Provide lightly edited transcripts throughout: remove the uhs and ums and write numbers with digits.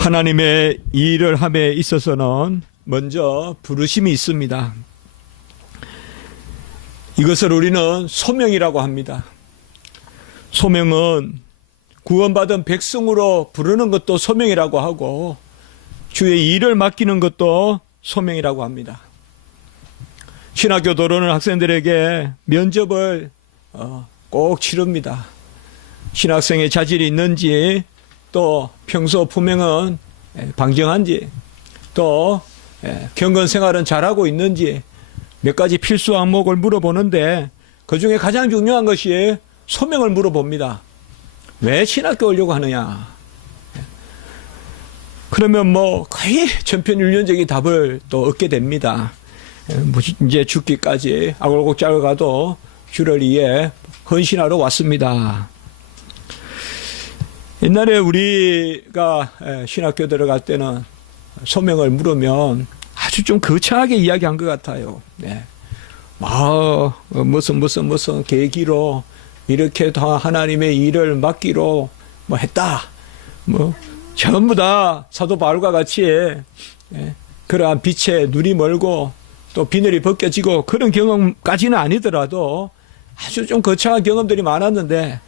하나님의 일을 함에 있어서는 먼저 부르심이 있습니다. 이것을 우리는 소명이라고 합니다. 소명은 구원받은 백성으로 부르는 것도 소명이라고 하고 주의 일을 맡기는 것도 소명이라고 합니다. 신학교 들어오는 학생들에게 면접을 꼭 치릅니다. 신학생의 자질이 있는지, 또 평소 품행은 방정한지, 또 경건 생활은 잘하고 있는지 몇 가지 필수 항목을 물어보는데, 그 중에 가장 중요한 것이 소명을 물어봅니다. 왜 신학교 오려고 하느냐? 그러면 거의 전편일률적인 답을 또 얻게 됩니다. 이제 죽기까지 아골곡장을 가도 주를 위해 헌신하러 왔습니다. 옛날에 우리가 신학교 들어갈 때는 소명을 물으면 아주 좀 거창하게 이야기한 것 같아요. 네. 무슨 계기로 이렇게 다 하나님의 일을 맡기로 했다. 전부 다 사도 바울과 같이 그러한 빛에 눈이 멀고 또 비늘이 벗겨지고 그런 경험까지는 아니더라도 아주 좀 거창한 경험들이 많았는데,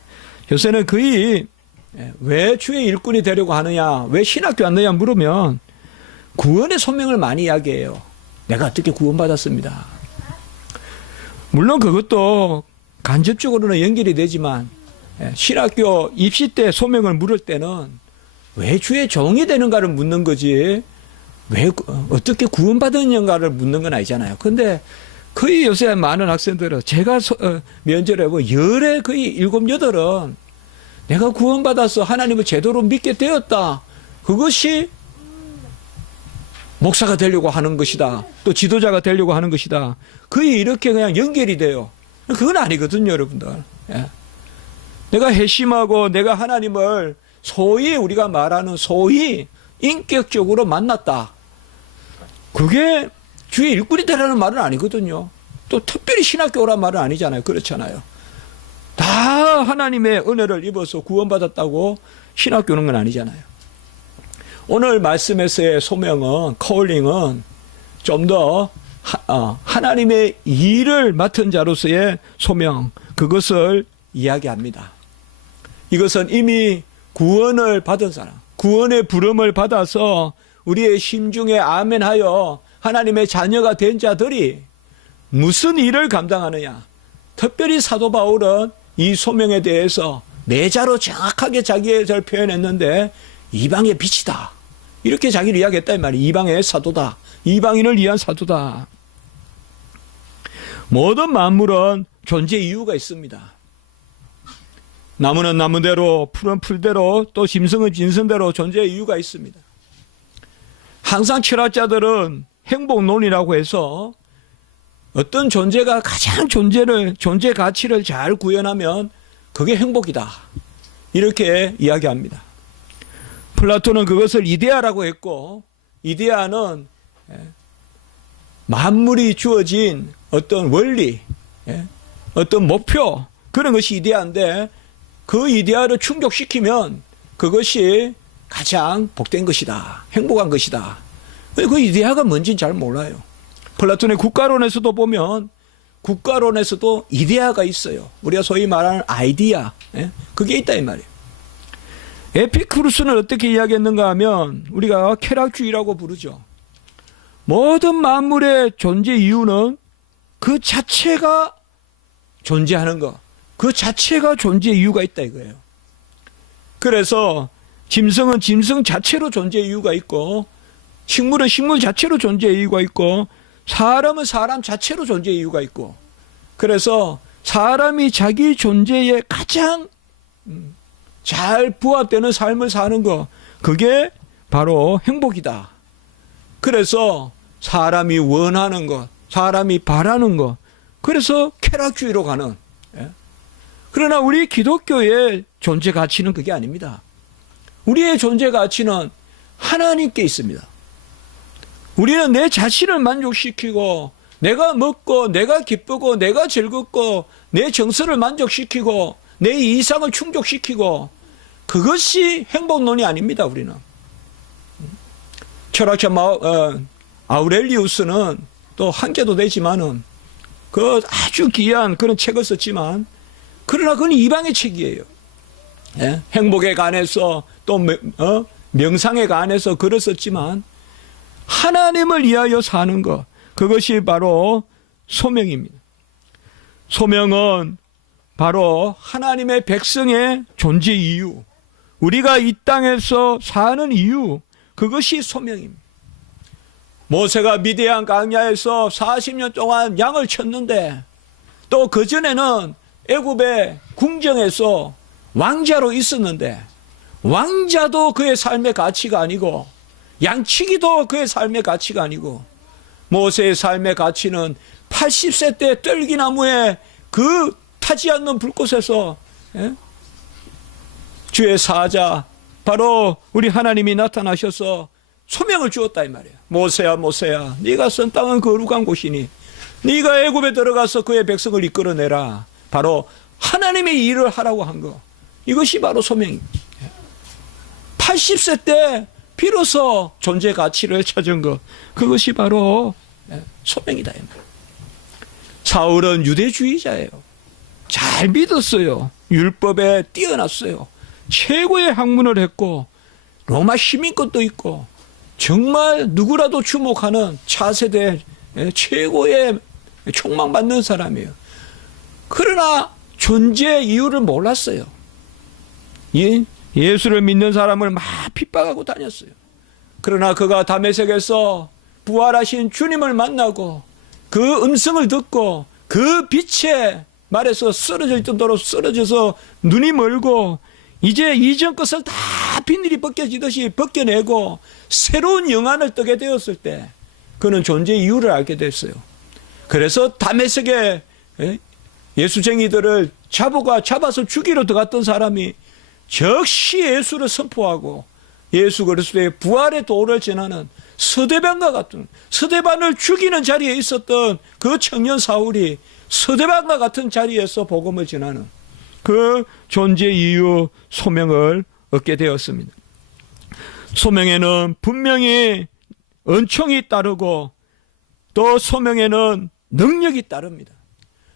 요새는 거의 왜 주의 일꾼이 되려고 하느냐, 왜 신학교 왔느냐 물으면 구원의 소명을 많이 이야기해요. 내가 어떻게 구원받았습니다. 물론 그것도 간접적으로는 연결이 되지만, 신학교 입시 때 소명을 물을 때는 왜 주의 종이 되는가를 묻는 거지, 왜 어떻게 구원받았는가를 묻는 건 아니잖아요. 근데 거의 요새 많은 학생들은 제가 면접을 해보면 열에 거의 7, 8은 내가 구원받아서 하나님을 제대로 믿게 되었다, 그것이 목사가 되려고 하는 것이다, 또 지도자가 되려고 하는 것이다, 거의 이렇게 그냥 연결이 돼요. 그건 아니거든요, 여러분들. 내가 회심하고 내가 하나님을 소위 우리가 말하는 소위 인격적으로 만났다, 그게 주의 일꾼이 되라는 말은 아니거든요. 또 특별히 신학교 오란 말은 아니잖아요. 그렇잖아요. 다 하나님의 은혜를 입어서 구원받았다고 신학교 오는 건 아니잖아요. 오늘 말씀에서의 소명은, 콜링은 좀 더 하나님의 일을 맡은 자로서의 소명, 그것을 이야기합니다. 이것은 이미 구원을 받은 사람, 구원의 부름을 받아서 우리의 심중에 아멘하여 하나님의 자녀가 된 자들이 무슨 일을 감당하느냐. 특별히 사도 바울은 이 소명에 대해서 네 자로 정확하게 자기의 잘 표현했는데, 이방의 빛이다, 이렇게 자기를 이야기했다 이 말이에요. 이방의 사도다, 이방인을 위한 사도다. 모든 만물은 존재 이유가 있습니다. 나무는 나무대로, 풀은 풀대로, 또 짐승은 짐승대로 존재 이유가 있습니다. 항상 철학자들은 행복론이라고 해서 어떤 존재가 가장 존재 가치를 잘 구현하면 그게 행복이다, 이렇게 이야기합니다. 플라톤은 그것을 이데아라고 했고, 이데아는 만물이 주어진 어떤 원리, 어떤 목표, 그런 것이 이데아인데, 그 이데아를 충족시키면 그것이 가장 복된 것이다, 행복한 것이다. 그 이데아가 뭔지는 잘 몰라요. 플라톤의 국가론에서도 보면 국가론에서도 이데아가 있어요. 우리가 소위 말하는 아이디어, 그게 있다 이 말이에요. 에피쿠루스는 어떻게 이야기했는가 하면 우리가 쾌락주의라고 부르죠. 모든 만물의 존재 이유는 그 자체가 존재하는 것, 그 자체가 존재 이유가 있다 이거예요. 그래서 짐승은 짐승 자체로 존재 이유가 있고, 식물은 식물 자체로 존재 이유가 있고, 사람은 사람 자체로 존재 이유가 있고, 그래서 사람이 자기 존재에 가장 잘 부합되는 삶을 사는 것, 그게 바로 행복이다. 그래서 사람이 원하는 것, 사람이 바라는 것, 그래서 쾌락주의로 가는. 그러나 우리 기독교의 존재 가치는 그게 아닙니다. 우리의 존재 가치는 하나님께 있습니다. 우리는 내 자신을 만족시키고, 내가 먹고, 내가 기쁘고, 내가 즐겁고, 내 정서를 만족시키고, 내 이상을 충족시키고, 그것이 행복론이 아닙니다, 우리는. 철학자 아우렐리우스는 또 한계도 되지만은 그 아주 귀한 그런 책을 썼지만, 그러나 그건 이방의 책이에요. 예? 행복에 관해서 또 명상에 관해서 글을 썼지만, 하나님을 위하여 사는 것, 그것이 바로 소명입니다. 소명은 바로 하나님의 백성의 존재 이유, 우리가 이 땅에서 사는 이유, 그것이 소명입니다. 모세가 미디안 광야에서 40년 동안 양을 쳤는데, 또 그전에는 애굽의 궁정에서 왕자로 있었는데, 왕자도 그의 삶의 가치가 아니고, 양치기도 그의 삶의 가치가 아니고, 모세의 삶의 가치는 80세 때 떨기나무에 그 타지 않는 불꽃에서 주의 사자 바로 우리 하나님이 나타나셔서 소명을 주었다 이 말이에요. 모세야 모세야, 네가 선 땅은 거룩한 곳이니 네가 애굽에 들어가서 그의 백성을 이끌어내라. 바로 하나님의 일을 하라고 한 거, 이것이 바로 소명입니다. 80세 때 비로소 존재 가치를 찾은 것, 그것이 바로 소명이다 이 말이에요. 사울은 유대주의자예요. 잘 믿었어요. 율법에 뛰어났어요. 최고의 학문을 했고 로마 시민권도 있고 정말 누구라도 주목하는 차세대 최고의 촉망받는 사람이에요. 그러나 존재 이유를 몰랐어요. 예수를 믿는 사람을 막 핍박하고 다녔어요. 그러나 그가 다메섹에서 부활하신 주님을 만나고 그 음성을 듣고 그 빛에 말해서 쓰러질 정도로 쓰러져서 눈이 멀고 이제 이전 것을 다 비늘이 벗겨지듯이 벗겨내고 새로운 영안을 뜨게 되었을 때 그는 존재 이유를 알게 됐어요. 그래서 다메섹에 예수쟁이들을 잡아서 죽이러 들어갔던 사람이 즉시 예수를 선포하고 예수 그리스도의 부활의 도를 전하는 서대반과 같은, 서대반을 죽이는 자리에 있었던 그 청년 사울이 서대반과 같은 자리에서 복음을 전하는 그 존재 이유 소명을 얻게 되었습니다. 소명에는 분명히 은총이 따르고 또 소명에는 능력이 따릅니다.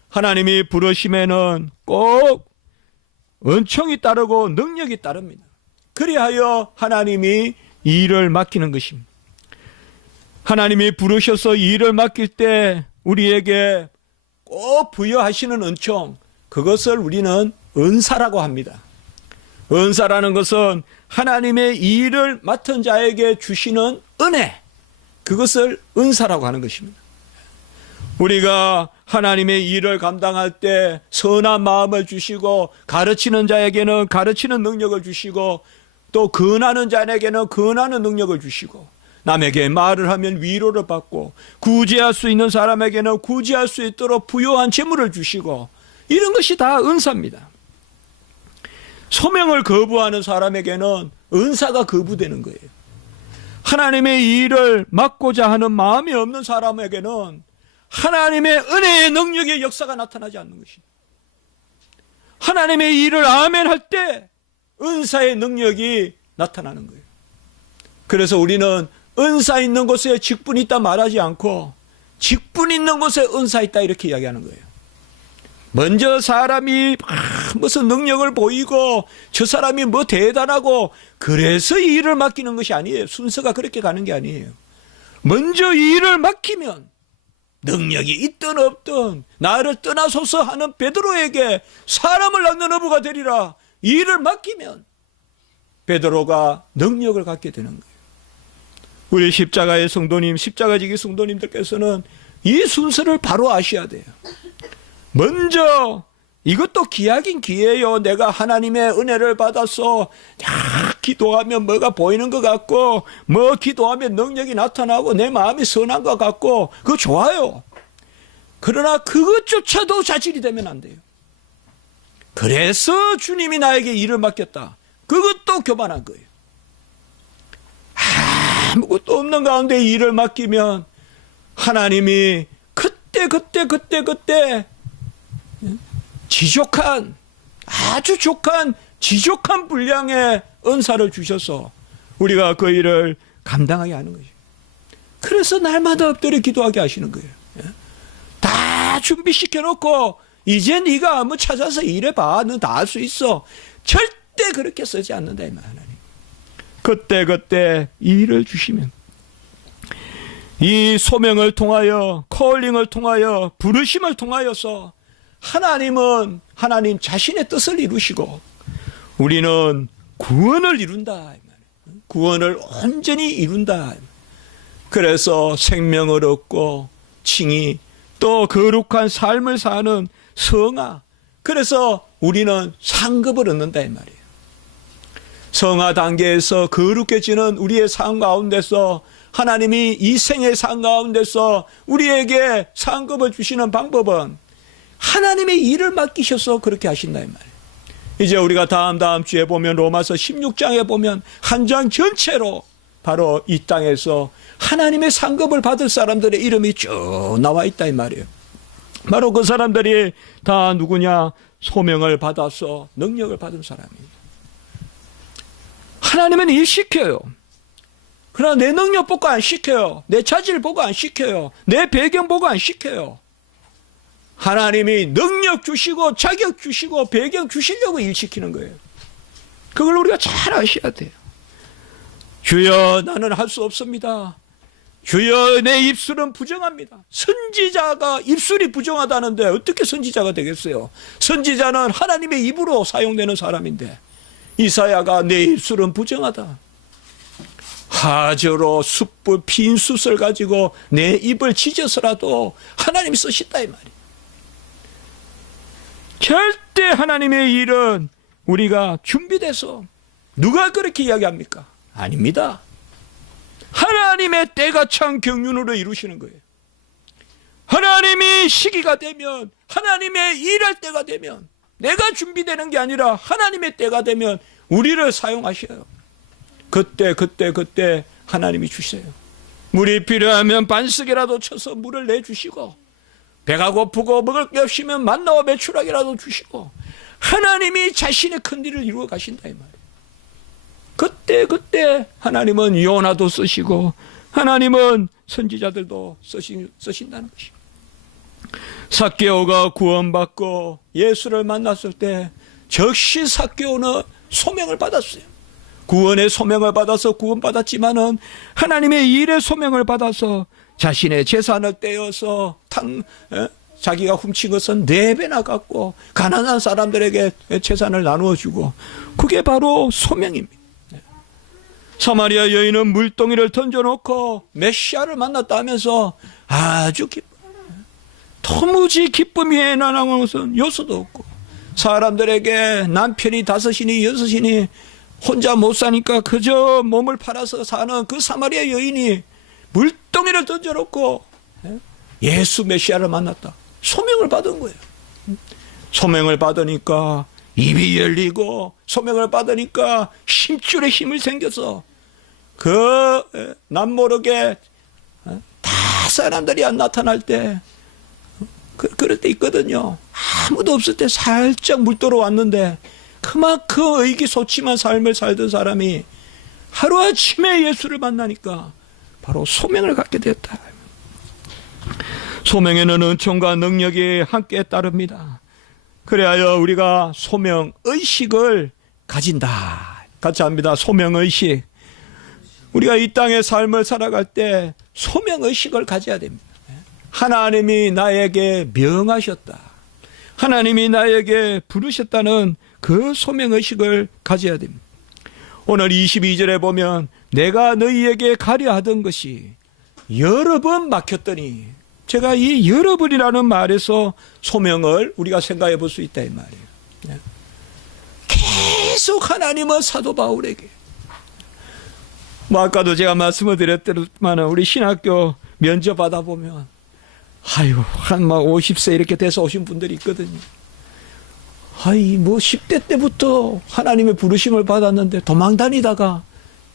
하나님이 부르심에는 꼭 은총이 따르고 능력이 따릅니다. 그리하여 하나님이 이 일을 맡기는 것입니다. 하나님이 부르셔서 이 일을 맡길 때 우리에게 꼭 부여하시는 은총, 그것을 우리는 은사라고 합니다. 은사라는 것은 하나님의 이 일을 맡은 자에게 주시는 은혜, 그것을 은사라고 하는 것입니다. 우리가 하나님의 일을 감당할 때 선한 마음을 주시고 가르치는 자에게는 가르치는 능력을 주시고 또 권하는 자에게는 권하는 능력을 주시고 남에게 말을 하면 위로를 받고 구제할 수 있는 사람에게는 구제할 수 있도록 부요한 재물을 주시고 이런 것이 다 은사입니다. 소명을 거부하는 사람에게는 은사가 거부되는 거예요. 하나님의 이 일을 맡고자 하는 마음이 없는 사람에게는 하나님의 은혜의 능력의 역사가 나타나지 않는 것입니다. 하나님의 이 일을 아멘 할 때 은사의 능력이 나타나는 거예요. 그래서 우리는 은사 있는 곳에 직분 있다 말하지 않고 직분 있는 곳에 은사 있다 이렇게 이야기하는 거예요. 먼저 사람이 무슨 능력을 보이고 저 사람이 뭐 대단하고 그래서 이 일을 맡기는 것이 아니에요. 순서가 그렇게 가는 게 아니에요. 먼저 이 일을 맡기면 능력이 있든 없든 나를 떠나소서 하는 베드로에게 사람을 낳는 어부가 되리라. 이 일을 맡기면 베드로가 능력을 갖게 되는 거예요. 우리 십자가의 성도님, 십자가지기 성도님들께서는 이 순서를 바로 아셔야 돼요. 먼저 이것도 기약인 기예요. 내가 하나님의 은혜를 받아서 기도하면 뭐가 보이는 것 같고 뭐 기도하면 능력이 나타나고 내 마음이 선한 것 같고 그거 좋아요. 그러나 그것조차도 자질이 되면 안 돼요. 그래서 주님이 나에게 일을 맡겼다. 그것도 교만한 거예요. 아무것도 없는 가운데 일을 맡기면 하나님이 그때 지족한 아주 족한 지족한 분량의 은사를 주셔서 우리가 그 일을 감당하게 하는 거죠. 그래서 날마다 엎드려 기도하게 하시는 거예요. 다 준비시켜 놓고 이제 네가 한번 찾아서 일해봐. 너 다 할 수 있어. 절대 그렇게 쓰지 않는다 이 말. 하나님 그때 일을 주시면 이 소명을 통하여, 콜링을 통하여, 부르심을 통하여서 하나님은 하나님 자신의 뜻을 이루시고 우리는 구원을 이룬다. 구원을 온전히 이룬다. 그래서 생명을 얻고 칭의, 또 거룩한 삶을 사는 성화, 그래서 우리는 상급을 얻는다 이 말이에요. 성화 단계에서 거룩해지는 우리의 삶 가운데서 하나님이 이 생의 삶 가운데서 우리에게 상급을 주시는 방법은 하나님의 일을 맡기셔서 그렇게 하신다 이 말이에요. 이제 우리가 다음 주에 보면 로마서 16장에 보면 한 장 전체로 바로 이 땅에서 하나님의 상급을 받을 사람들의 이름이 쭉 나와 있다 이 말이에요. 바로 그 사람들이 다 누구냐? 소명을 받아서 능력을 받은 사람입니다. 하나님은 일 시켜요. 그러나 내 능력 보고 안 시켜요. 내 자질 보고 안 시켜요. 내 배경 보고 안 시켜요. 하나님이 능력 주시고 자격 주시고 배경 주시려고 일 시키는 거예요. 그걸 우리가 잘 아셔야 돼요. 주여 나는 할 수 없습니다. 주여 내 입술은 부정합니다. 선지자가 입술이 부정하다는데 어떻게 선지자가 되겠어요? 선지자는 하나님의 입으로 사용되는 사람인데 이사야가 내 입술은 부정하다. 하저로 숯불 핀 숯을 가지고 내 입을 찢어서라도 하나님이 쓰신다 이 말이에요. 절대 하나님의 일은 우리가 준비돼서 누가 그렇게 이야기합니까? 아닙니다. 하나님의 때가 참 경륜으로 이루시는 거예요. 하나님이 시기가 되면, 하나님의 일할 때가 되면, 내가 준비되는 게 아니라 하나님의 때가 되면 우리를 사용하셔요. 그때 하나님이 주세요. 물이 필요하면 반석이라도 쳐서 물을 내주시고, 배가 고프고 먹을 게 없으면 만나와 메추라기라도 주시고, 하나님이 자신의 큰 일을 이루어 가신다 이 말이에요. 그때 하나님은 요나도 쓰시고 하나님은 선지자들도 쓰신다는 것이죠. 삭개오가 구원받고 예수를 만났을 때 즉시 삭개오는 소명을 받았어요. 구원의 소명을 받아서 구원받았지만은 하나님의 일의 소명을 받아서 자신의 재산을 떼어서 자기가 훔친 것은 4배나 갖고 가난한 사람들에게 재산을 나누어 주고, 그게 바로 소명입니다. 사마리아 여인은 물동이를 던져놓고 메시아를 만났다 하면서 아주 도무지 기쁨이 나는 것은 요소도 없고, 사람들에게 남편이 5이니 6이니 혼자 못 사니까 그저 몸을 팔아서 사는 그 사마리아 여인이 물동이를 던져놓고 예수 메시아를 만났다. 소명을 받은 거예요. 소명을 받으니까 입이 열리고, 소명을 받으니까 힘줄에 힘을 생겨서 남모르게 다 사람들이 안 나타날 때, 그럴 때 있거든요. 아무도 없을 때 살짝 물들어 왔는데 그만큼 의기소침한 삶을 살던 사람이 하루아침에 예수를 만나니까 바로 소명을 갖게 되었다. 소명에는 은총과 능력이 함께 따릅니다. 그래야 우리가 소명의식을 가진다. 같이 합니다. 소명의식. 우리가 이 땅의 삶을 살아갈 때 소명의식을 가져야 됩니다. 하나님이 나에게 명하셨다. 하나님이 나에게 부르셨다는 그 소명의식을 가져야 됩니다. 오늘 22절에 보면 내가 너희에게 가려 하던 것이 여러 번 막혔더니, 제가 이 여러 번이라는 말에서 소명을 우리가 생각해 볼 수 있다 이 말이에요. 계속 하나님은 사도 바울에게, 아까도 제가 말씀을 드렸지만 우리 신학교 면접 받아보면 한 50세 이렇게 돼서 오신 분들이 있거든요. 10대 때부터 하나님의 부르심을 받았는데 도망다니다가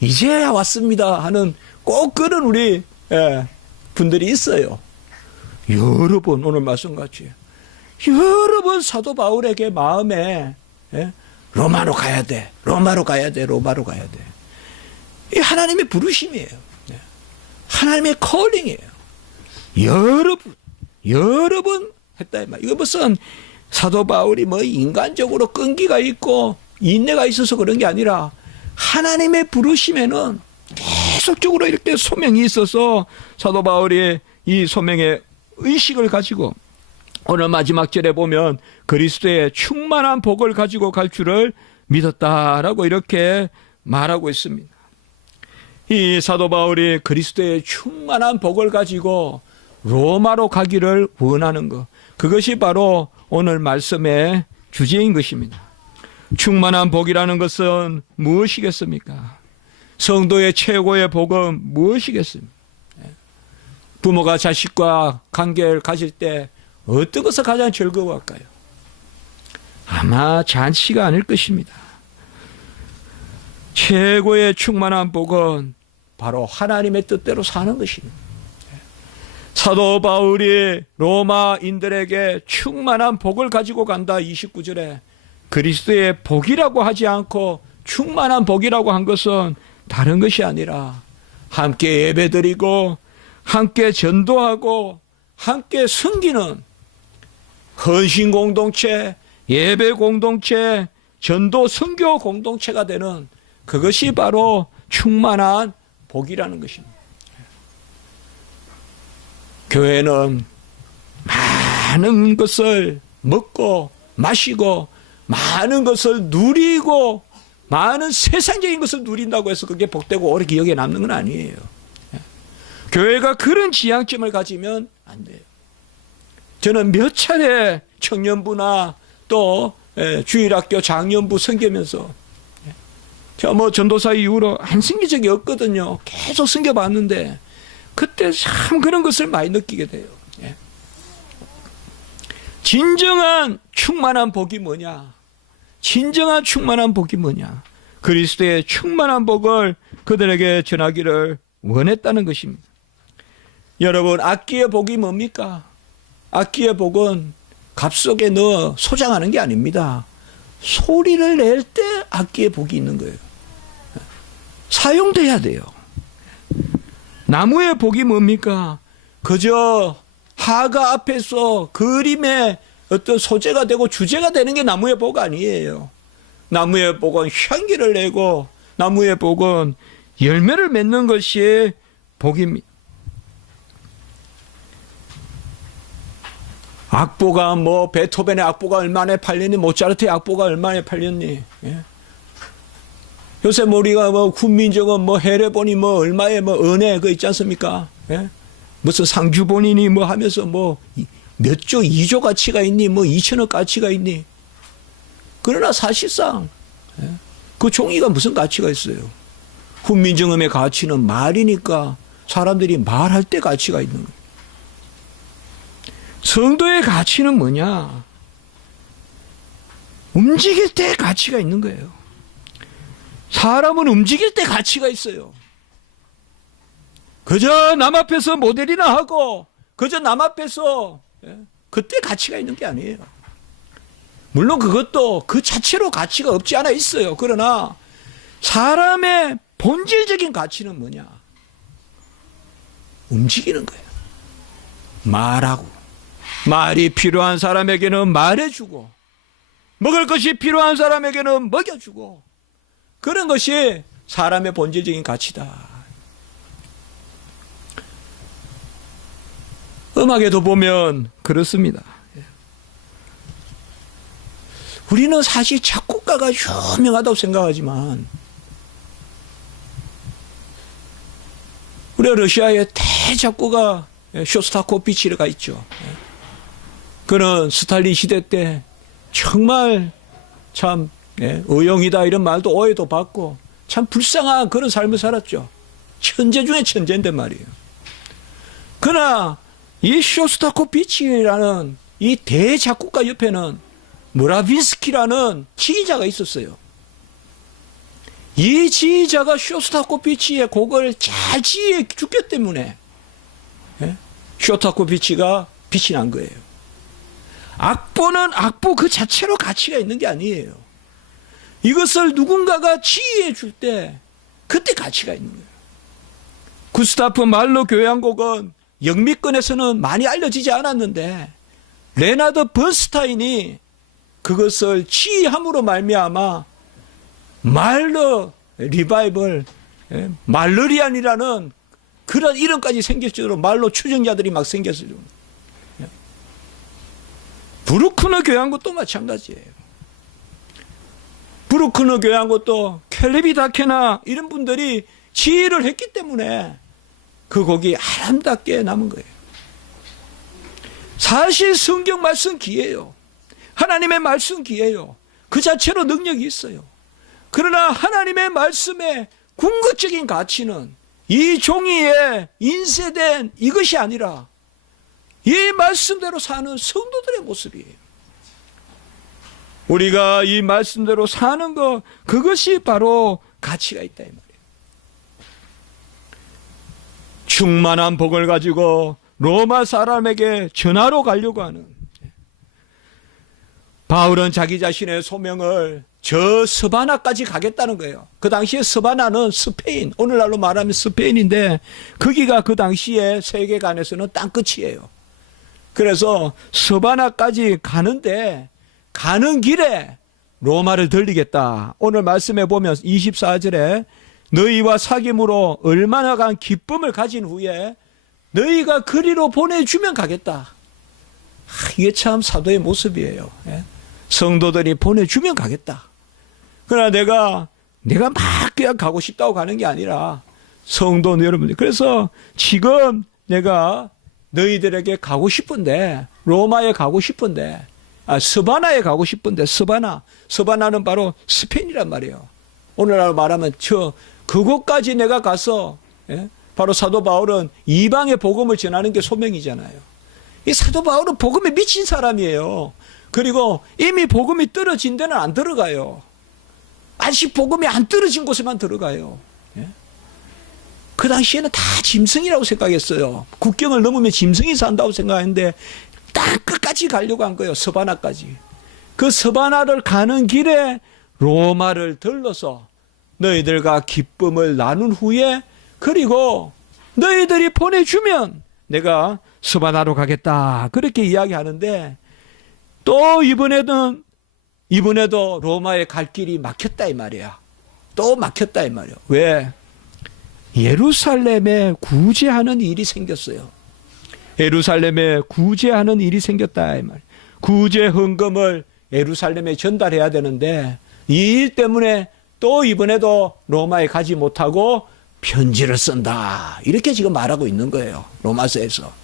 이제야 왔습니다 하는 꼭 그런 우리 분들이 있어요. 여러 번, 오늘 말씀같이 여러 번 사도 바울에게 마음에 로마로 가야 돼, 로마로 가야 돼. 이 하나님의 부르심이에요. 하나님의 컬링이에요. 여러 번 했다 이 말. 이거 무슨 사도 바울이 뭐 인간적으로 끈기가 있고 인내가 있어서 그런 게 아니라 하나님의 부르심에는 계속적으로 이렇게 소명이 있어서 사도 바울이 이 소명의 의식을 가지고 오늘 마지막 절에 보면 그리스도의 충만한 복을 가지고 갈 줄을 믿었다라고 이렇게 말하고 있습니다. 이 사도 바울이 그리스도의 충만한 복을 가지고 로마로 가기를 원하는 것, 그것이 바로 오늘 말씀의 주제인 것입니다. 충만한 복이라는 것은 무엇이겠습니까? 성도의 최고의 복은 무엇이겠습니까? 부모가 자식과 관계를 가질 때 어떤 것을 가장 즐거워할까요? 아마 잔치가 아닐 것입니다. 최고의 충만한 복은 바로 하나님의 뜻대로 사는 것입니다. 사도 바울이 로마인들에게 충만한 복을 가지고 간다 29절에 그리스도의 복이라고 하지 않고 충만한 복이라고 한 것은 다른 것이 아니라 함께 예배드리고 함께 전도하고 함께 섬기는 헌신 공동체, 예배 공동체, 전도 선교 공동체가 되는 그것이 바로 충만한 복이라는 것입니다. 교회는 많은 것을 먹고 마시고 많은 것을 누리고 많은 세상적인 것을 누린다고 해서 그게 복되고 오래 기억에 남는 건 아니에요. 교회가 그런 지향점을 가지면 안 돼요. 저는 몇 차례 청년부나 또 주일학교 장년부 섬기면서 제가 뭐 전도사 이후로 안 섬긴 적이 없거든요. 계속 섬겨봤는데 그때 참 그런 것을 많이 느끼게 돼요. 진정한 충만한 복이 뭐냐? 진정한 충만한 복이 뭐냐? 그리스도의 충만한 복을 그들에게 전하기를 원했다는 것입니다. 여러분, 악기의 복이 뭡니까? 악기의 복은 갑 속에 넣어 소장하는 게 아닙니다. 소리를 낼 때 악기의 복이 있는 거예요. 사용돼야 돼요. 나무의 복이 뭡니까? 그저 화가 앞에서 그림의 어떤 소재가 되고 주제가 되는 게 나무의 복 아니에요. 나무의 복은 향기를 내고 나무의 복은 열매를 맺는 것이 복입니다. 악보가 뭐 베토벤의 악보가 얼마나 팔렸니? 모차르트의 악보가 얼마나 팔렸니? 예? 요새 우리가 뭐 훈민정음 뭐 해례본이 뭐 얼마에 뭐 은혜 그 있지 않습니까? 예? 무슨 상주본이니 뭐 하면서 뭐 몇 조, 2조 가치가 있니? 뭐 2천억 가치가 있니? 그러나 사실상 그 종이가 무슨 가치가 있어요? 훈민정음의 가치는 말이니까 사람들이 말할 때 가치가 있는 거예요. 성도의 가치는 뭐냐? 움직일 때 가치가 있는 거예요. 사람은 움직일 때 가치가 있어요. 그저 남 앞에서 모델이나 하고 그저 남 앞에서 그때 가치가 있는 게 아니에요. 물론 그것도 그 자체로 가치가 없지 않아 있어요. 그러나 사람의 본질적인 가치는 뭐냐? 움직이는 거예요. 말하고 말이 필요한 사람에게는 말해주고 먹을 것이 필요한 사람에게는 먹여주고 그런 것이 사람의 본질적인 가치다. 음악에도 보면 그렇습니다. 우리는 사실 작곡가가 유명하다고 생각하지만 우리 러시아의 대작곡가 쇼스타코비치가 있죠. 그는 스탈린 시대 때 정말 참 의용이다 이런 말도 오해도 받고 참 불쌍한 그런 삶을 살았죠. 천재 중에 천재인데 말이에요. 그러나 이 쇼스타코비치라는 이 대작곡가 옆에는 무라빈스키라는 지휘자가 있었어요. 이 지휘자가 쇼스타코비치의 곡을 잘 지휘해 줬기 때문에 쇼스타코비치가 빛이 난 거예요. 악보는 악보 그 자체로 가치가 있는 게 아니에요. 이것을 누군가가 지휘해 줄 때 그때 가치가 있는 거예요. 구스타프 말로 교향곡은 영미권에서는 많이 알려지지 않았는데 레나드 번스타인이 그것을 지휘함으로 말미암아 말러 리바이벌, 말러리안이라는 그런 이름까지 생길 정도로 말로 추정자들이 막 생겼어요. 브루크너 교향곡도 마찬가지예요. 브루크너 교향곡도 켈레비 다케나 이런 분들이 지휘를 했기 때문에 그 곡이 아름답게 남은 거예요. 사실 성경 말씀 기예요. 하나님의 말씀 기예요. 그 자체로 능력이 있어요. 그러나 하나님의 말씀의 궁극적인 가치는 이 종이에 인쇄된 이것이 아니라 이 말씀대로 사는 성도들의 모습이에요. 우리가 이 말씀대로 사는 것, 그것이 바로 가치가 있다 이 말이에요. 충만한 복을 가지고 로마 사람에게 전하러 가려고 하는, 바울은 자기 자신의 소명을 저 스바나까지 가겠다는 거예요. 그 당시에 스바나는 스페인, 오늘날로 말하면 스페인인데 거기가 그 당시에 세계관에서는 땅끝이에요. 그래서 스바나까지 가는데 가는 길에 로마를 들리겠다. 오늘 말씀해 보면 24절에 너희와 사귐으로 얼마나 간 기쁨을 가진 후에 너희가 그리로 보내주면 가겠다. 이게 참 사도의 모습이에요. 성도들이 보내주면 가겠다. 그러나 내가 막 그냥 가고 싶다고 가는 게 아니라 성도 여러분들, 그래서 지금 내가 너희들에게 가고 싶은데, 로마에 가고 싶은데, 스바나에 가고 싶은데, 스바나는 바로 스페인이란 말이에요. 오늘날 말하면 그곳까지 내가 가서, 바로 사도 바울은 이방의 복음을 전하는 게 소명이잖아요. 이 사도 바울은 복음에 미친 사람이에요. 그리고 이미 복음이 떨어진 데는 안 들어가요. 아직 복음이 안 떨어진 곳에만 들어가요. 그 당시에는 다 짐승이라고 생각했어요. 국경을 넘으면 짐승이 산다고 생각했는데 땅 끝까지 가려고 한 거예요. 스바나까지. 그 스바나를 가는 길에 로마를 들러서 너희들과 기쁨을 나눈 후에, 그리고 너희들이 보내주면 내가 스바나로 가겠다. 그렇게 이야기하는데 또 이번에도 로마에 갈 길이 막혔다 이 말이야. 또 막혔다 이 말이야. 왜? 예루살렘에 구제하는 일이 생겼어요. 예루살렘에 구제하는 일이 생겼다 이 말이야. 구제 헌금을 예루살렘에 전달해야 되는데 이 일 때문에 또 이번에도 로마에 가지 못하고 편지를 쓴다. 이렇게 지금 말하고 있는 거예요. 로마서에서.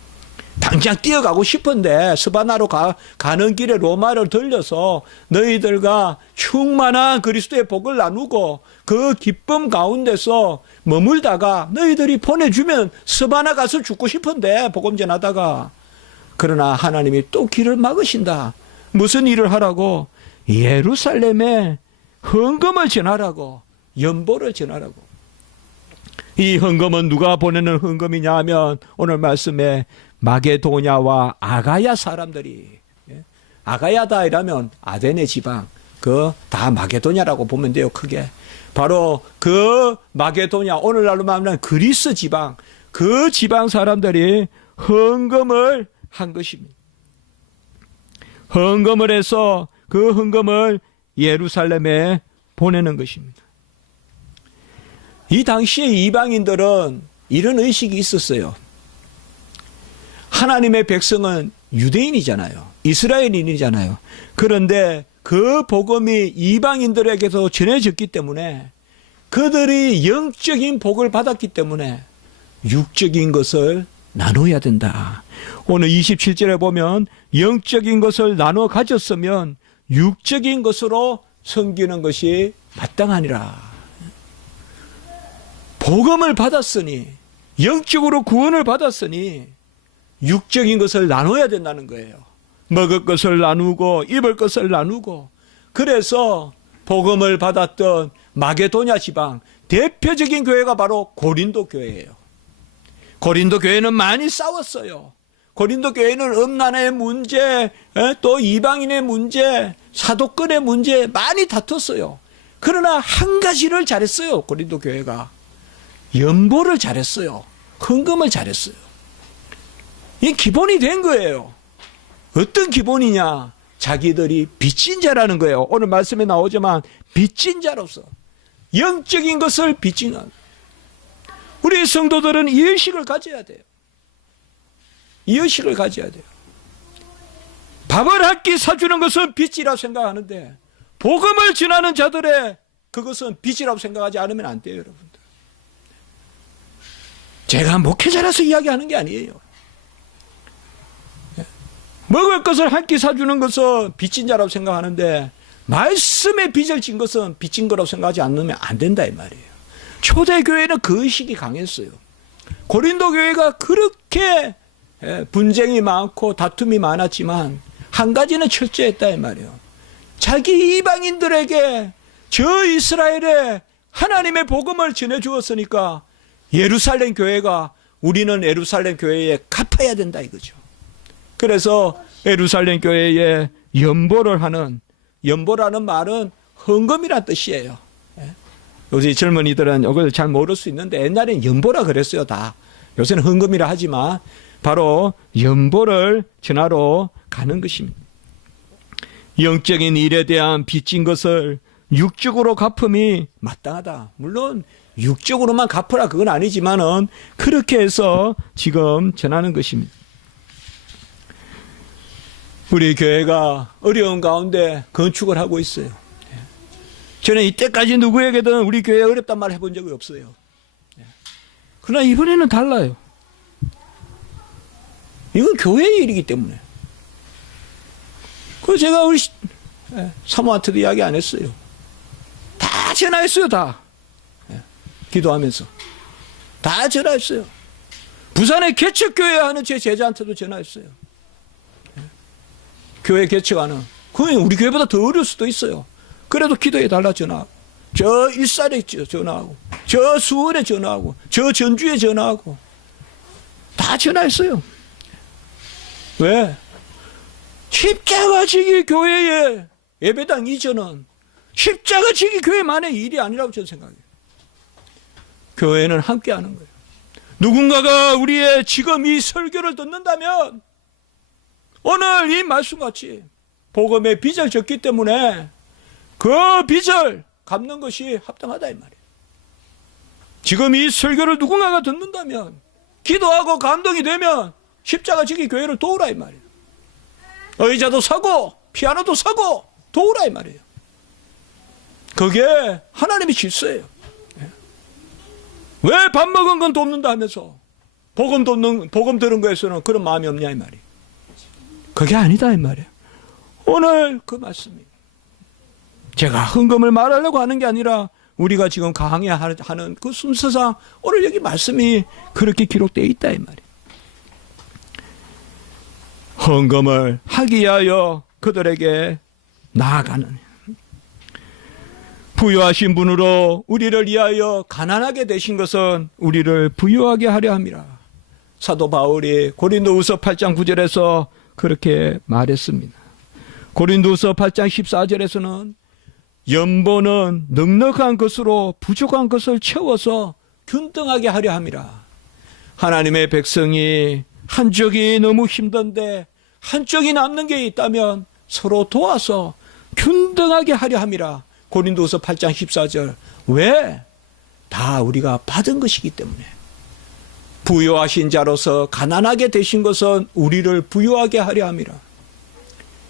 당장 뛰어가고 싶은데 스바나로 가는 길에 로마를 들려서 너희들과 충만한 그리스도의 복을 나누고 그 기쁨 가운데서 머물다가 너희들이 보내주면 스바나 가서 죽고 싶은데 복음 전하다가, 그러나 하나님이 또 길을 막으신다. 무슨 일을 하라고? 예루살렘에 헌금을 전하라고, 연보를 전하라고. 이 헌금은 누가 보내는 헌금이냐 하면 오늘 말씀에 마게도냐와 아가야 사람들이, 아가야다 이라면 아데네 지방, 그 다 마게도냐라고 보면 돼요. 크게 바로 그 마게도냐, 오늘날로 말하면 그리스 지방, 그 지방 사람들이 헌금을 한 것입니다. 헌금을 해서 그 헌금을 예루살렘에 보내는 것입니다. 이 당시에 이방인들은 이런 의식이 있었어요. 하나님의 백성은 유대인이잖아요. 이스라엘인이잖아요. 그런데 그 복음이 이방인들에게도 전해졌기 때문에 그들이 영적인 복을 받았기 때문에 육적인 것을 나눠야 된다. 오늘 27절에 보면 영적인 것을 나눠 가졌으면 육적인 것으로 섬기는 것이 마땅하니라. 복음을 받았으니, 영적으로 구원을 받았으니 육적인 것을 나눠야 된다는 거예요. 먹을 것을 나누고 입을 것을 나누고. 그래서 복음을 받았던 마게도냐 지방 대표적인 교회가 바로 고린도 교회예요. 고린도 교회는 많이 싸웠어요. 고린도 교회는 음란의 문제, 또 이방인의 문제, 사도권의 문제 많이 다퉜어요. 그러나 한 가지를 잘했어요. 고린도 교회가 연보를 잘했어요. 헌금을 잘했어요. 이 기본이 된 거예요. 어떤 기본이냐? 자기들이 빚진 자라는 거예요. 오늘 말씀에 나오지만 빚진 자로서 영적인 것을 빚진 자. 우리 성도들은 이 의식을 가져야 돼요. 이 의식을 가져야 돼요. 밥을 한 끼 사주는 것은 빚이라고 생각하는데 복음을 전하는 자들의 그것은 빚이라고 생각하지 않으면 안 돼요, 여러분들. 제가 목회자라서 이야기하는 게 아니에요. 먹을 것을 한 끼 사주는 것은 빚진 자라고 생각하는데 말씀에 빚을 진 것은 빚진 거라고 생각하지 않으면 안 된다 이 말이에요. 초대교회는 그 의식이 강했어요. 고린도 교회가 그렇게 분쟁이 많고 다툼이 많았지만 한 가지는 철저했다 이 말이에요. 자기 이방인들에게 저 이스라엘에 하나님의 복음을 전해 주었으니까 예루살렘 교회가 우리는 예루살렘 교회에 갚아야 된다 이거죠. 그래서 예루살렘 교회에 연보를 하는, 연보라는 말은 헌금이란 뜻이에요. 요새 젊은이들은 이걸 잘 모를 수 있는데 옛날엔 연보라 그랬어요 다. 요새는 헌금이라 하지만 바로 연보를 전하러 가는 것입니다. 영적인 일에 대한 빚진 것을 육적으로 갚음이 마땅하다. 물론 육적으로만 갚으라 그건 아니지만은 그렇게 해서 지금 전하는 것입니다. 우리 교회가 어려운 가운데 건축을 하고 있어요. 저는 이때까지 누구에게든 우리 교회 어렵단 말 해본 적이 없어요. 그러나 이번에는 달라요. 이건 교회의 일이기 때문에. 그래서 제가 우리 사모한테도 이야기 안 했어요. 다 전화했어요, 다. 기도하면서. 다 전화했어요. 부산에 개척교회 하는 제 제자한테도 전화했어요. 교회 개척하는. 그건 우리 교회보다 더 어려울 수도 있어요. 그래도 기도해 달라 전화하고. 저 일산에 전화하고. 저 수원에 전화하고. 저 전주에 전화하고. 다 전화했어요. 왜? 십자가 지기 교회의 예배당 이전은 십자가 지기 교회만의 일이 아니라고 저는 생각해요. 교회는 함께 하는 거예요. 누군가가 우리의 지금 이 설교를 듣는다면 오늘 이 말씀같이 복음의 빚을 졌기 때문에 그 빚을 갚는 것이 합당하다 이 말이에요. 지금 이 설교를 누군가가 듣는다면 기도하고 감동이 되면 십자가 지기 교회를 도우라 이 말이에요. 의자도 사고 피아노도 사고 도우라 이 말이에요. 그게 하나님의 질서예요. 왜 밥 먹은 건 돕는다 하면서 복음 들은 거에서는 그런 마음이 없냐 이 말이에요. 그게 아니다 이 말이에요. 오늘 그 말씀입니다. 제가 헌금을 말하려고 하는 게 아니라 우리가 지금 강의하는 그 순서상 오늘 여기 말씀이 그렇게 기록되어 있다 이 말이에요. 헌금을 하기 위하여 그들에게 나아가는 부유하신 분으로 우리를 위하여 가난하게 되신 것은 우리를 부유하게 하려 함이라. 사도 바울이 고린도후서 8장 9절에서 그렇게 말했습니다. 고린도후서 8장 14절에서는 연보는 넉넉한 것으로 부족한 것을 채워서 균등하게 하려 함이라. 하나님의 백성이 한쪽이 너무 힘든데 한쪽이 남는 게 있다면 서로 도와서 균등하게 하려 함이라. 고린도후서 8장 14절. 왜? 다 우리가 받은 것이기 때문에. 부유하신 자로서 가난하게 되신 것은 우리를 부유하게 하려 함이라.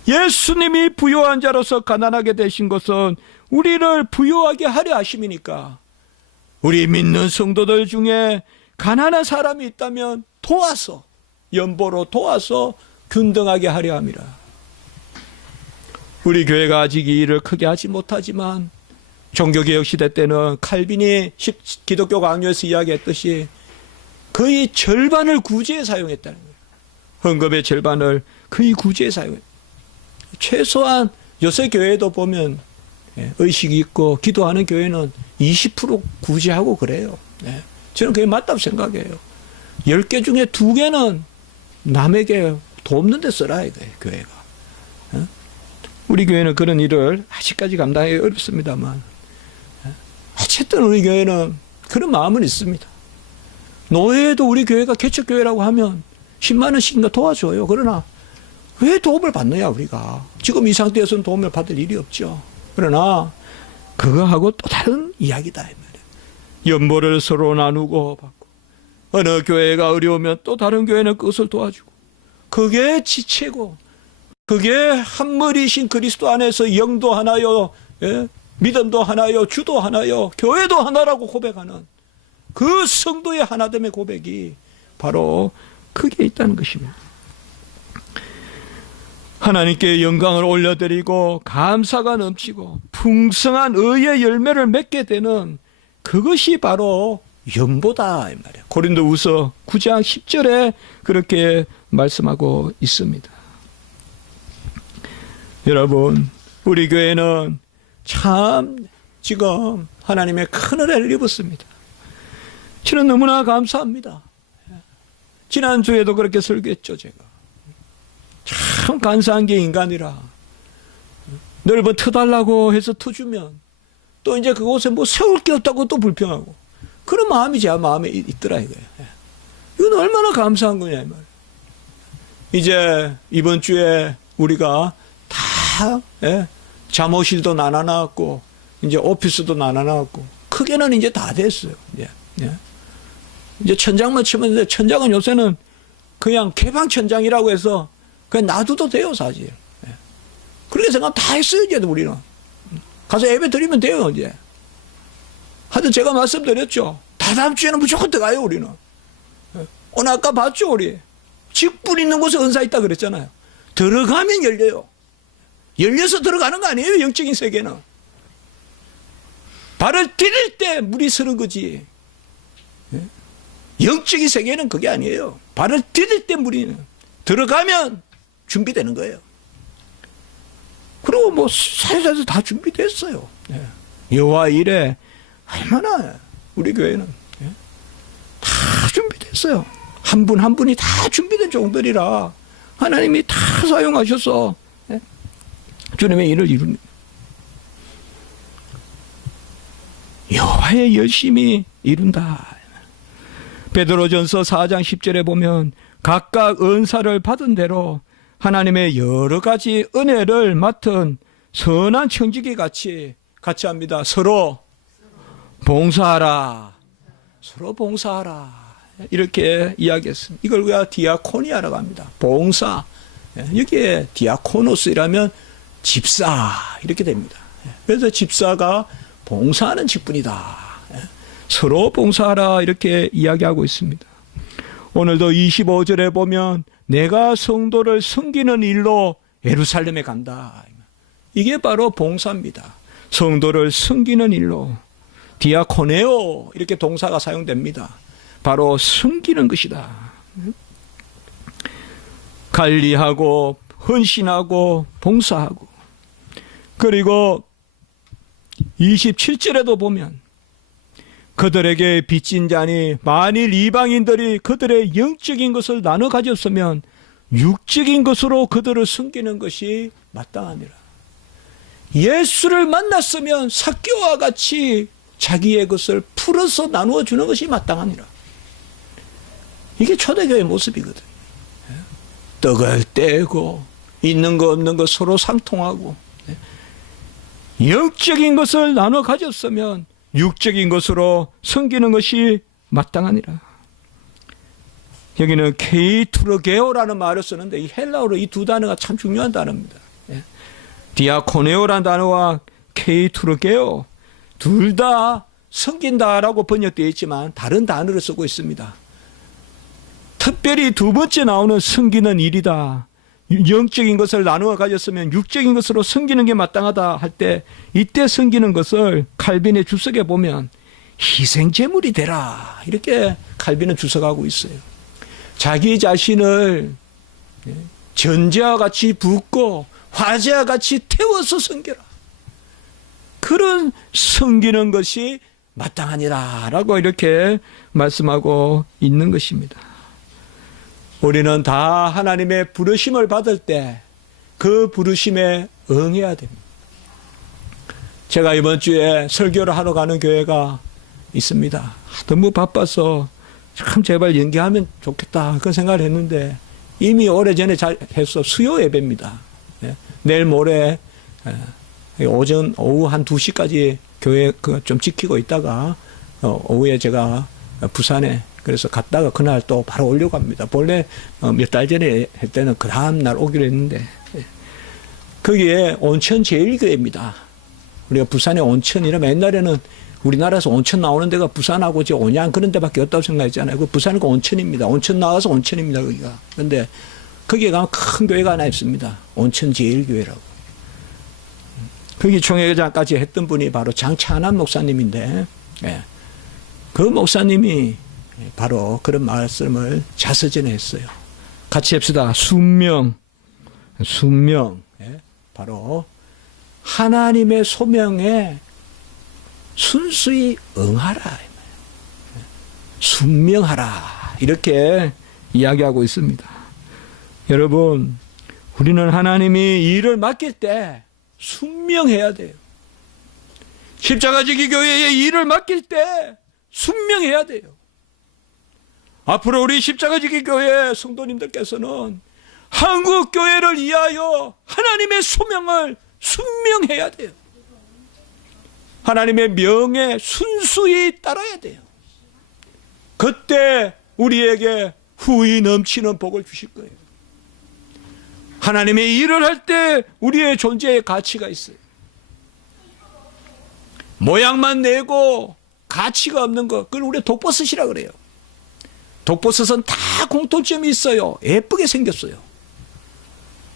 예수님이 부유한 자로서 가난하게 되신 것은 우리를 부유하게 하려 하심이니까 우리 믿는 성도들 중에 가난한 사람이 있다면 도와서 연보로 도와서 균등하게 하려 함이라. 우리 교회가 아직 이 일을 크게 하지 못하지만 종교개혁 시대 때는 칼빈이 기독교 강요에서 이야기했듯이 거의 절반을 구제에 사용했다는 거예요. 헌금의 절반을 거의 구제에 사용했다. 최소한 요새 교회도 보면 의식이 있고 기도하는 교회는 20% 구제하고 그래요. 저는 그게 맞다고 생각해요. 10개 중에 2개는 남에게 돕는 데 써라 이거예요, 교회가. 우리 교회는 그런 일을 아직까지 감당하기 어렵습니다만 어쨌든 우리 교회는 그런 마음은 있습니다. 노예도 우리 교회가 개척교회라고 하면 10만 원씩인가 도와줘요. 그러나 왜 도움을 받느냐 우리가. 지금 이 상태에서는 도움을 받을 일이 없죠. 그러나 그거하고 또 다른 이야기다 이 말이에요. 연보를 서로 나누고 받고, 어느 교회가 어려우면 또 다른 교회는 그것을 도와주고, 그게 지체고, 그게 한 머리신 그리스도 안에서 영도 하나요, 예? 믿음도 하나요, 주도 하나요, 교회도 하나라고 고백하는 그 성도의 하나됨의 고백이 바로 그게 있다는 것입니다. 하나님께 영광을 올려드리고 감사가 넘치고 풍성한 의의 열매를 맺게 되는 그것이 바로 연보다 이 말이에요. 고린도후서 9장 10절에 그렇게 말씀하고 있습니다. 여러분, 우리 교회는 참 지금 하나님의 큰 은혜를 입었습니다. 저는 너무나 감사합니다. 지난주에도 그렇게 설교했죠. 제가 참 간사한 게 인간이라, 넓은 터 달라고 해서 터 주면 또 이제 그곳에 뭐 세울 게 없다고 또 불평하고, 그런 마음이 제 마음에 있더라 이거예요. 이건 얼마나 감사한 거냐 이 말. 이제 이번 주에 우리가 다 잠옷실도 나눠놨고 이제 오피스도 나눠놨고 크게는 이제 다 됐어요. 이제 천장만 치면 되는데, 천장은 요새는 그냥 개방 천장이라고 해서 그냥 놔둬도 돼요 사실. 그렇게 생각하면 다 했어요. 이제 우리는 가서 예배 드리면 돼요. 이제 하여튼 제가 말씀드렸죠. 다다음 주에는 무조건 들어가요 우리는. 오늘 아까 봤죠. 우리 직분 있는 곳에 은사 있다 그랬잖아요. 들어가면 열려요. 열려서 들어가는 거 아니에요. 영적인 세계는 발을 디딜 때 물이 서는 거지. 영적인 세계는 그게 아니에요. 발을 디딜 때 물이 들어가면 준비되는 거예요. 그리고 뭐 사회에서 다 준비됐어요. 여호와 일에 얼마나 우리 교회는 다 준비됐어요. 한 분 한 분이 다 준비된 종들이라 하나님이 다 사용하셔서 주님의 일을 이룹니다. 여호와의 열심히 이룬다. 베드로전서 4장 10절에 보면 각각 은사를 받은 대로 하나님의 여러 가지 은혜를 맡은 선한 청지기 같이 합니다. 서로 봉사하라. 서로 봉사하라. 이렇게 이야기했습니다. 이걸 우리가 디아코니아라고 합니다. 봉사. 여기에 디아코노스라면 집사 이렇게 됩니다. 그래서 집사가 봉사하는 직분이다. 서로 봉사하라 이렇게 이야기하고 있습니다. 오늘도 25절에 보면 내가 성도를 섬기는 일로 예루살렘에 간다. 이게 바로 봉사입니다. 성도를 섬기는 일로. 디아코네오 이렇게 동사가 사용됩니다. 바로 섬기는 것이다. 관리하고 헌신하고 봉사하고. 그리고 27절에도 보면 그들에게 빚진 자니 만일 이방인들이 그들의 영적인 것을 나눠 가졌으면 육적인 것으로 그들을 섬기는 것이 마땅하니라. 예수를 만났으면 삭개와 같이 자기의 것을 풀어서 나누어 주는 것이 마땅하니라. 이게 초대교회의 모습이거든요. 떡을 떼고 있는 거 없는 거 서로 상통하고, 영적인 것을 나눠 가졌으면 육적인 것으로 섬기는 것이 마땅하니라. 여기는 케이투르게오라는 말을 쓰는데 이 헬라어로 이 두 단어가 참 중요한 단어입니다. 디아코네오라는 단어와 케이투르게오 둘 다 섬긴다라고 번역되어 있지만 다른 단어를 쓰고 있습니다. 특별히 두 번째 나오는 섬기는 일이다. 영적인 것을 나누어 가졌으면 육적인 것으로 섬기는 게 마땅하다 할 때, 이때 섬기는 것을 칼빈의 주석에 보면 희생제물이 되라 이렇게 칼빈은 주석하고 있어요. 자기 자신을 전제와 같이 붓고 화재와 같이 태워서 섬겨라. 그런 섬기는 것이 마땅하니라 라고 이렇게 말씀하고 있는 것입니다. 우리는 다 하나님의 부르심을 받을 때 그 부르심에 응해야 됩니다. 제가 이번 주에 설교를 하러 가는 교회가 있습니다. 너무 바빠서 참 제발 연기하면 좋겠다 그런 생각을 했는데 이미 오래전에 잘 해서 수요 예배입니다. 예. 내일 모레 오전 오후 한 2시까지 교회 좀 지키고 있다가 오후에 제가 부산에 그래서 갔다가 그날 또 바로 오려고 합니다. 본래 몇 달 전에 할 때는 그 다음 날 오기로 했는데 거기에 온천 제일교회입니다. 우리가 부산에 온천이라면 옛날에는 우리나라에서 온천 나오는 데가 부산하고 온양 그런 데밖에 없다고 생각했잖아요. 그 부산은 온천입니다. 온천 나와서 온천입니다. 거기가. 그런데 거기에 가면 큰 교회가 하나 있습니다. 온천 제일교회라고. 거기 총회장까지 했던 분이 바로 장찬환 목사님인데 그 목사님이 바로 그런 말씀을 자서전에 했어요. 같이 합시다. 순명. 바로 하나님의 소명에 순수히 응하라. 순명하라. 이렇게 이야기하고 있습니다. 여러분, 우리는 하나님이 일을 맡길 때 순명해야 돼요. 십자가지기 교회에 일을 맡길 때 순명해야 돼요. 앞으로 우리 십자가지기 교회 성도님들께서는 한국 교회를 위하여 하나님의 소명을 순명해야 돼요. 하나님의 명에 순수히 따라야 돼요. 그때 우리에게 후히 넘치는 복을 주실 거예요. 하나님의 일을 할 때 우리의 존재에 가치가 있어요. 모양만 내고 가치가 없는 것, 그걸 우리가 독버섯이라 그래요. 독버섯은 다 공통점이 있어요. 예쁘게 생겼어요.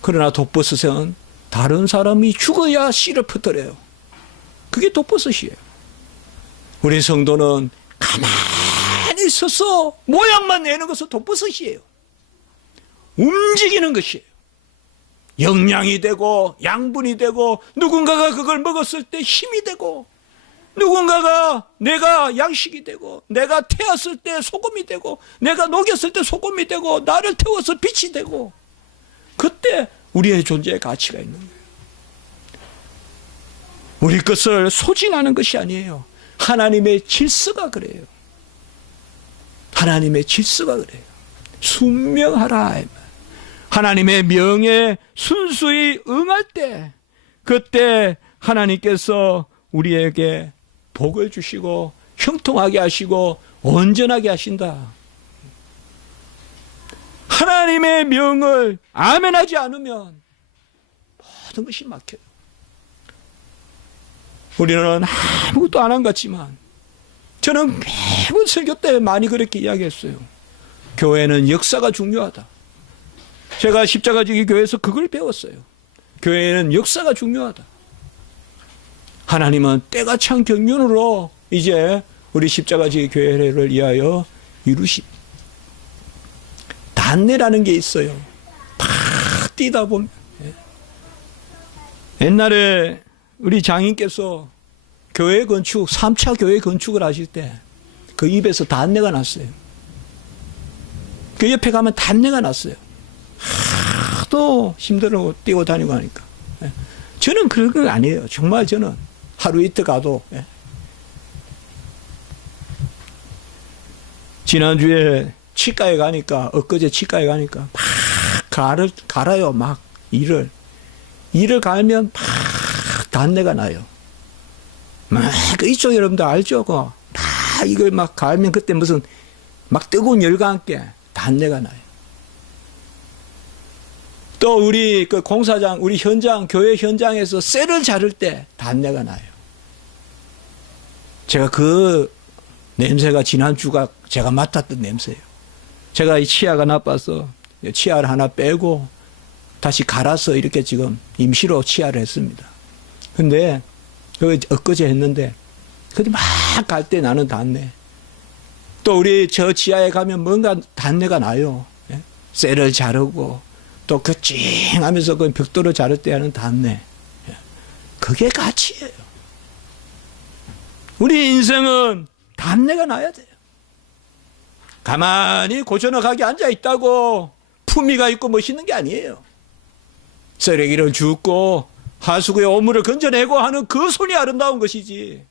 그러나 독버섯은 다른 사람이 죽어야 씨를 퍼뜨려요. 그게 독버섯이에요. 우리 성도는 가만히 서서 모양만 내는 것은 독버섯이에요. 움직이는 것이에요. 영양이 되고 양분이 되고 누군가가 그걸 먹었을 때 힘이 되고 누군가가 내가 양식이 되고 내가 태웠을 때 소금이 되고 내가 녹였을 때 소금이 되고 나를 태워서 빛이 되고 그때 우리의 존재의 가치가 있는 거예요. 우리 것을 소진하는 것이 아니에요. 하나님의 질서가 그래요. 하나님의 질서가 그래요. 순명하라. 하나님의 명에 순수히 응할 때 그때 하나님께서 우리에게 복을 주시고 형통하게 하시고 온전하게 하신다. 하나님의 명을 아멘하지 않으면 모든 것이 막혀요. 우리는 아무것도 안 한 것 같지만 저는 매번 설교 때 많이 그렇게 이야기했어요. 교회는 역사가 중요하다. 제가 십자가지기 교회에서 그걸 배웠어요. 교회는 역사가 중요하다. 하나님은 때가 찬 경륜으로 이제 우리 십자가지기 교회를 위하여 이루십. 단내라는 게 있어요. 팍 뛰다 보면. 옛날에 우리 장인께서 교회 건축, 3차 교회 건축을 하실 때 그 입에서 단내가 났어요. 그 옆에 가면 단내가 났어요. 하도 힘들어 뛰고 다니고 하니까. 저는 그런 건 아니에요. 정말 저는 하루 이틀 가도. 지난주에 치과에 가니까, 엊그제 치과에 가니까 막 갈아요. 막 이를 갈면 막 단내가 나요. 막 이쪽 여러분들 알죠? 막 이걸 막 갈면 그때 무슨 막 뜨거운 열과 함께 단내가 나요. 또 우리 그 공사장, 우리 현장, 교회 현장에서 쇠를 자를 때 단내가 나요. 제가 그 냄새가 지난주가 제가 맡았던 냄새예요. 제가 이 치아가 나빠서 치아를 하나 빼고 다시 갈아서 이렇게 지금 임시로 치아를 했습니다. 근데 그 엊그제 했는데 근데 막 갈 때 나는 단내. 또 우리 저 지하에 가면 뭔가 단내가 나요. 쇠를 자르고 또 그 찡하면서 그 벽돌을 자를 때 하는 단내. 그게 가치예요. 우리 인생은 단내가 나야 돼요. 가만히 고즈넉하게 앉아있다고 품위가 있고 멋있는 게 아니에요. 쓰레기를 줍고 하수구에 오물을 건져내고 하는 그 손이 아름다운 것이지.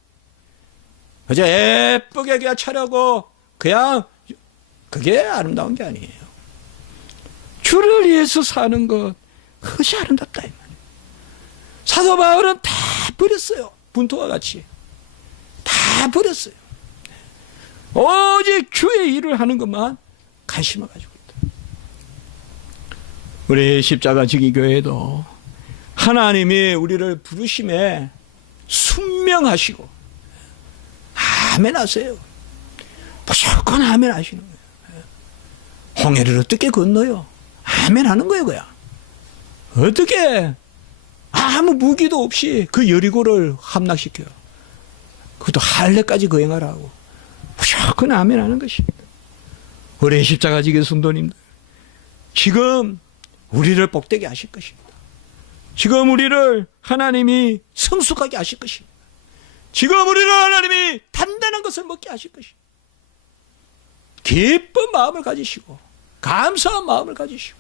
그저 예쁘게 그냥 차려고 그냥 그게 아름다운 게 아니에요. 주를 위해서 사는 것, 그것이 아름답다 이 말이에요. 사도 바울은 다 버렸어요. 분토와 같이 다 버렸어요. 오직 주의 일을 하는 것만 관심을 가지고 있다. 우리 십자가 지기 교회도 하나님이 우리를 부르심에 순명하시고 아멘 하세요. 무조건 아멘 하시는 거예요. 홍해를 어떻게 건너요? 아멘 하는 거예요. 그냥 어떻게 아무 무기도 없이 그 여리고를 함락시켜요. 그것도 할례까지 거행하라고 무조건 아멘 하는 것입니다. 우리 십자가 지기 성도님들, 지금 우리를 복되게 하실 것입니다. 지금 우리를 하나님이 성숙하게 하실 것입니다. 지금 우리를 하나님이 단단한 것을 먹게 하실 것입니다. 기쁜 마음을 가지시고 감사한 마음을 가지시고,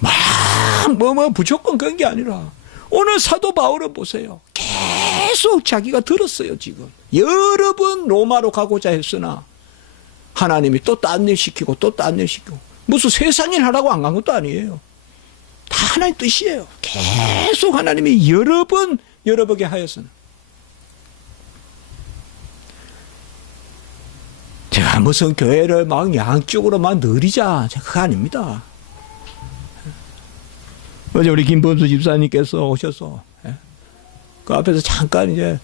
막 무조건 그런 게 아니라 오늘 사도 바울을 보세요. 계속 자기가 들었어요. 지금 여러 번 로마로 가고자 했으나 하나님이 또 딴 일 시키고 또 딴 일 시키고, 무슨 세상 일 하라고 안 간 것도 아니에요. 다 하나님 뜻이에요. 계속 하나님이 여러 번에 하였으나, 제가 무슨 교회를 막 양쪽으로 막 늘리자, 그거 아닙니다. 어제 우리 김범수 집사님께서 오셔서 그 앞에서 잠깐 이제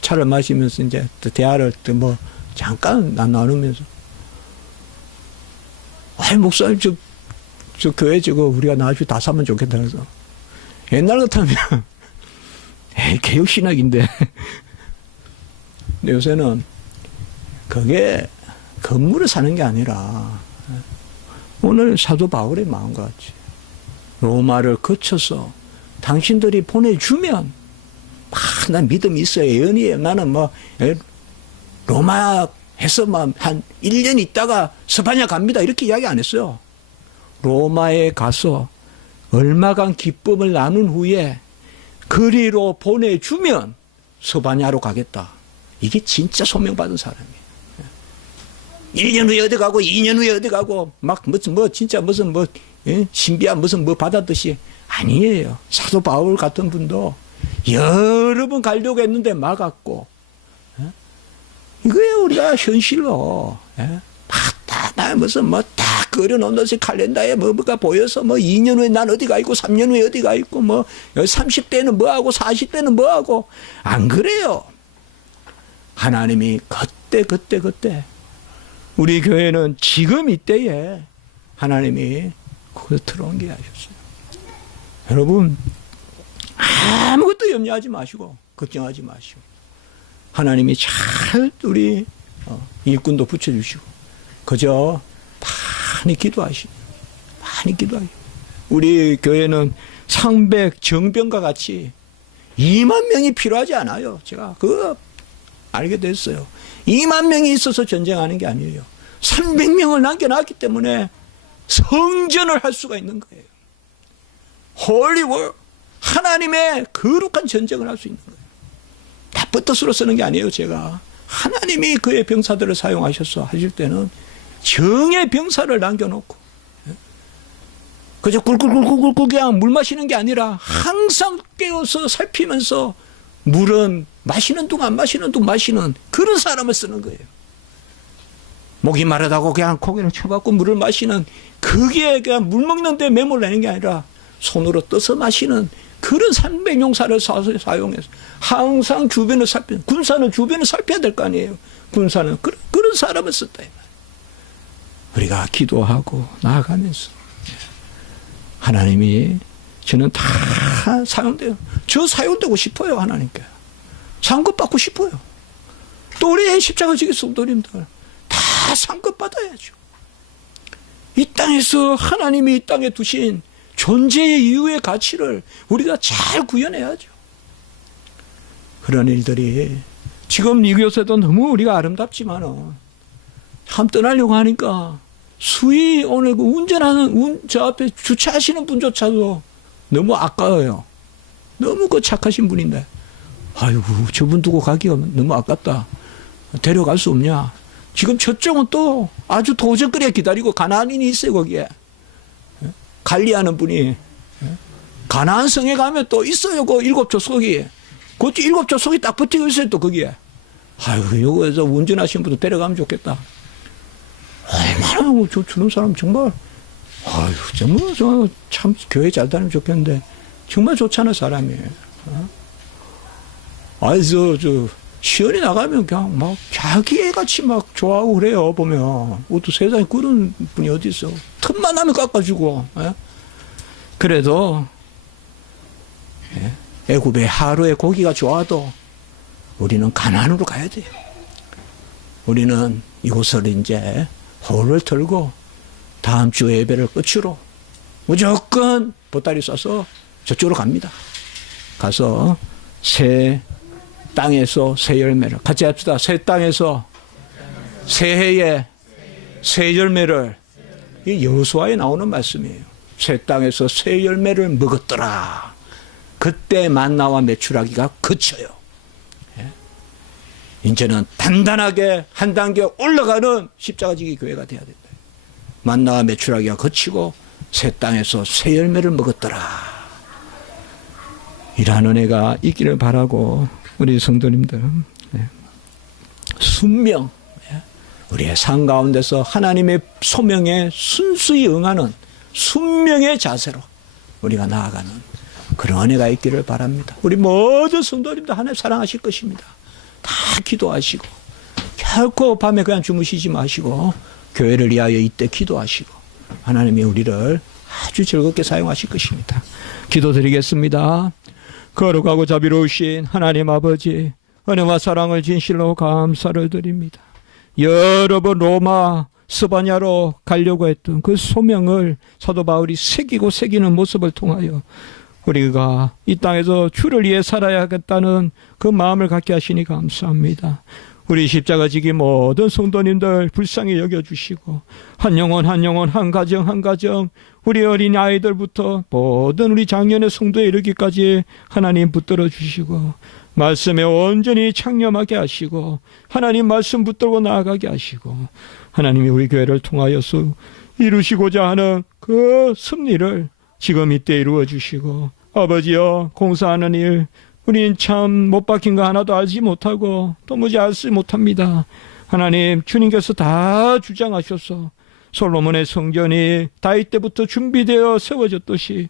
차를 마시면서 이제 대화를 뭐 잠깐 나누면서, 아이 목사님 저 교회 저거 우리가 나중에 다 사면 좋겠다 그래서, 옛날 같으면 개혁신학인데 근데 요새는 그게 건물을 사는 게 아니라 오늘 사도 바울의 마음과 같이 로마를 거쳐서 당신들이 보내주면 난 믿음이 있어요. 예언이에요. 나는 뭐 로마에서 한 1년 있다가 스파냐 갑니다. 이렇게 이야기 안 했어요. 로마에 가서 얼마간 기쁨을 나눈 후에 그리로 보내주면 스파냐로 가겠다. 이게 진짜 소명받은 사람이에요. 1년 후에 어디 가고 2년 후에 어디 가고 막 진짜 무슨 신비한 무슨 받았듯이 아니에요. 사도 바울 같은 분도 여러 번 가려고 했는데 막았고, 이거예요. 우리가 현실로 다 무슨 다 그려놓은 것이 칼렌더에 뭐가 보여서 2년 후에 난 어디 가 있고 3년 후에 어디 가 있고 30대는 뭐하고 40대는 뭐하고 안 그래요. 하나님이 그때 우리 교회는 지금 이때에 하나님이 그걸 들어온게 하셨어요. 여러분 아무것도 염려하지 마시고 걱정하지 마시고 하나님이 잘 우리 일꾼도 붙여주시고 그저 많이 기도하시고 우리 교회는 상백 정병과 같이 2만 명이 필요하지 않아요. 제가 그거 알게 됐어요. 2만 명이 있어서 전쟁하는 게 아니에요. 300명을 남겨놨기 때문에 성전을 할 수가 있는 거예요. 홀리월 하나님의 거룩한 전쟁을 할 수 있는 거예요. 나쁜 뜻으로 쓰는 게 아니에요. 제가 하나님이 그의 병사들을 사용하셔서 하실 때는 정의 병사를 남겨놓고 그저 꿀꿀꿀꿀꿀 그냥 물 마시는 게 아니라 항상 깨어서 살피면서 물은 마시는 둥 안 마시는 둥 마시는 그런 사람을 쓰는 거예요. 목이 마르다고 그냥 고개를 쳐박고 물을 마시는, 그게 그냥 물 먹는 데 매몰 내는 게 아니라 손으로 떠서 마시는 그런 300용사를 사용해서 항상 주변을 군사는 주변을 살펴야 될 거 아니에요. 군사는 그런 사람을 썼다 이 말이에요. 우리가 기도하고 나아가면서 하나님이 저는 다 사용돼요. 저 사용되고 싶어요. 하나님께 상급받고 싶어요. 또 우리 십자가 지기 성도님들 다 상급받아야죠. 이 땅에서 하나님이 이 땅에 두신 존재의 이유의 가치를 우리가 잘 구현해야죠. 그런 일들이 지금 이곳에도 너무 우리가 아름답지만은 참 떠나려고 하니까 수위 오늘 그 운전하는 저 앞에 주차하시는 분조차도 너무 아까워요. 너무 그 착하신 분인데 아이고 저분 두고 가기가 너무 아깝다. 데려갈 수 없냐? 지금 저쪽은 또 아주 도전거리에 기다리고 가나안인이 있어요, 거기에. 관리하는 분이. 가나안 성에 가면 또 있어요, 그 7조석이. 그 7조석이 딱 붙어 있어요, 또 거기에. 아이고, 여기서 운전하시는 분도 데려가면 좋겠다. 얼마나 주는 사람 정말, 아유, 정말 참 교회 잘 다니면 좋겠는데, 정말 좋잖아, 사람이. 시연이 나가면 그냥 막 자기 애같이 막 좋아하고 그래요, 보면. 또 세상에 그런 분이 어디 있어. 틈만 나면 깎아주고. 그래도, 애굽의 하루의 고기가 좋아도 우리는 가나안으로 가야 돼요. 우리는 이곳을 이제 호를 털고 다음 주 예배를 끝으로 무조건 보따리 싸서 저쪽으로 갑니다. 가서 새 땅에서 새 열매를 같이 합시다. 새 땅에서 새해에 새 열매를, 이 여호수아에 나오는 말씀이에요. 새 땅에서 새 열매를 먹었더라. 그때 만나와 메추라기가 그쳐요. 이제는 단단하게 한 단계 올라가는 십자가지기 교회가 돼야 된다. 만나와 메추라기가 그치고 새 땅에서 새 열매를 먹었더라. 이러한 은혜가 있기를 바라고, 우리 성도님들, 순명, 우리의 삶 가운데서 하나님의 소명에 순수히 응하는 순명의 자세로 우리가 나아가는 그런 은혜가 있기를 바랍니다. 우리 모든 성도님들 하나님 사랑하실 것입니다. 다 기도하시고, 결코 밤에 그냥 주무시지 마시고 교회를 위하여 이때 기도하시고, 하나님이 우리를 아주 즐겁게 사용하실 것입니다. 기도드리겠습니다. 거룩하고 자비로우신 하나님 아버지, 은혜와 사랑을 진실로 감사를 드립니다. 여러 번 로마 스바냐로 가려고 했던 그 소명을 사도 바울이 새기는 모습을 통하여 우리가 이 땅에서 주를 위해 살아야겠다는 그 마음을 갖게 하시니 감사합니다. 우리 십자가 지기 모든 성도님들 불쌍히 여겨주시고, 한 영혼 한 영혼, 한 가정 한 가정, 우리 어린 아이들부터 모든 우리 장년의 성도에 이르기까지 하나님 붙들어 주시고, 말씀에 온전히 창념하게 하시고, 하나님 말씀 붙들고 나아가게 하시고, 하나님이 우리 교회를 통하여서 이루시고자 하는 그 섭리를 지금 이때 이루어 주시고, 아버지여, 공사하는 일 우린 참 못 박힌 거 하나도 알지 못하고 도무지 알지 못합니다. 하나님, 주님께서 다 주장하셔서 솔로몬의 성전이 다윗 때부터 준비되어 세워졌듯이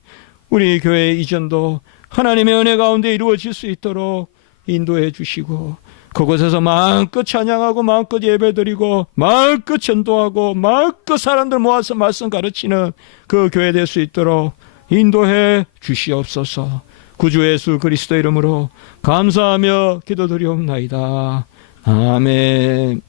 우리 교회 이전도 하나님의 은혜 가운데 이루어질 수 있도록 인도해 주시고, 그곳에서 마음껏 찬양하고 마음껏 예배드리고 마음껏 전도하고 마음껏 사람들 모아서 말씀 가르치는 그 교회 될 수 있도록 인도해 주시옵소서. 구주 예수 그리스도 이름으로 감사하며 기도드리옵나이다. 아멘.